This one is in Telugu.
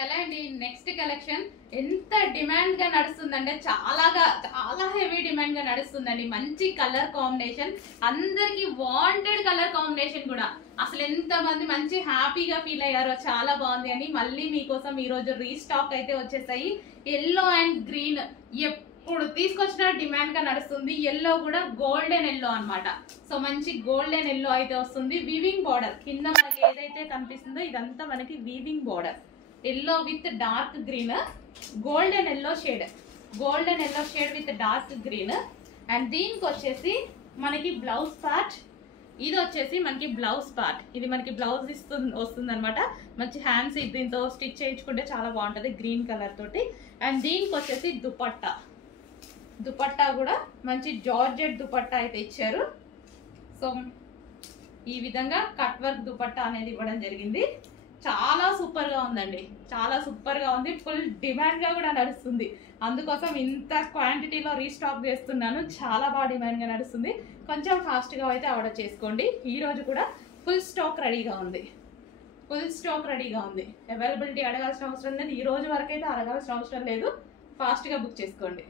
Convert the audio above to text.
హలో అండి, నెక్స్ట్ కలెక్షన్ ఎంత డిమాండ్ గా నడుస్తుందంటే చాలా హెవీ డిమాండ్ గా నడుస్తుందండి. మంచి కలర్ కాంబినేషన్, అందరికి వాంటెడ్ కలర్ కాంబినేషన్ కూడా. అసలు ఎంత మంది మంచి హ్యాపీగా ఫీల్ అయ్యారో, చాలా బాగుంది అని మళ్ళీ మీకోసం ఈ రోజు రీస్టాక్ అయితే వచ్చేసాయి. ఎల్లో అండ్ గ్రీన్ ఇప్పుడు తీసుకొచ్చిన డిమాండ్ గా నడుస్తుంది. ఎల్లో కూడా గోల్డెన్ ఎల్లో అన్నమాట. సో మంచి గోల్డెన్ ఎల్లో అయితే వస్తుంది. వీవింగ్ బార్డర్ కింద మనకి ఏదైతే కనిపిస్తుందో ఇదంతా మనకి weaving border. Yellow with dark green, golden yellow shade with dark green. And దీనికి వచ్చేసి మనకి బ్లౌజ్ పార్ట్, ఇది వచ్చేసి మనకి బ్లౌజ్ పార్ట్. ఇది మనకి బ్లౌజ్ వస్తుంది అనమాట. మంచి హ్యాండ్స్ దీంతో స్టిచ్ చేయించుకుంటే చాలా బాగుంటుంది గ్రీన్ కలర్ తోటి. అండ్ దీనికి వచ్చేసి దుపట్టా కూడా మంచి జార్జెట్ దుపట్టా అయితే ఇచ్చారు. సో ఈ విధంగా కట్ వర్క్ దుపట్టా అనేది ఇవ్వడం జరిగింది. చాలా సూపర్ గా ఉందండి, చాలా సూపర్ గా ఉంది. ఫుల్ డిమాండ్ గా కూడా నడుస్తుంది, అందుకోసం ఇంత క్వాంటిటీలో రీస్టాక్ చేస్తున్నాను. చాలా బాగా డిమాండ్ గా నడుస్తుంది. కొంచెం ఫాస్ట్ గా అయితే ఆర్డర్ చేసుకోండి. ఈ రోజు కూడా ఫుల్ స్టాక్ రెడీగా ఉంది. అవైలబిలిటీ అడగాల్సిన అవసరం లేదు. ఈ రోజు వరకు అయితే అడగాల్సిన అవసరం లేదు. ఫాస్ట్ గా బుక్ చేసుకోండి.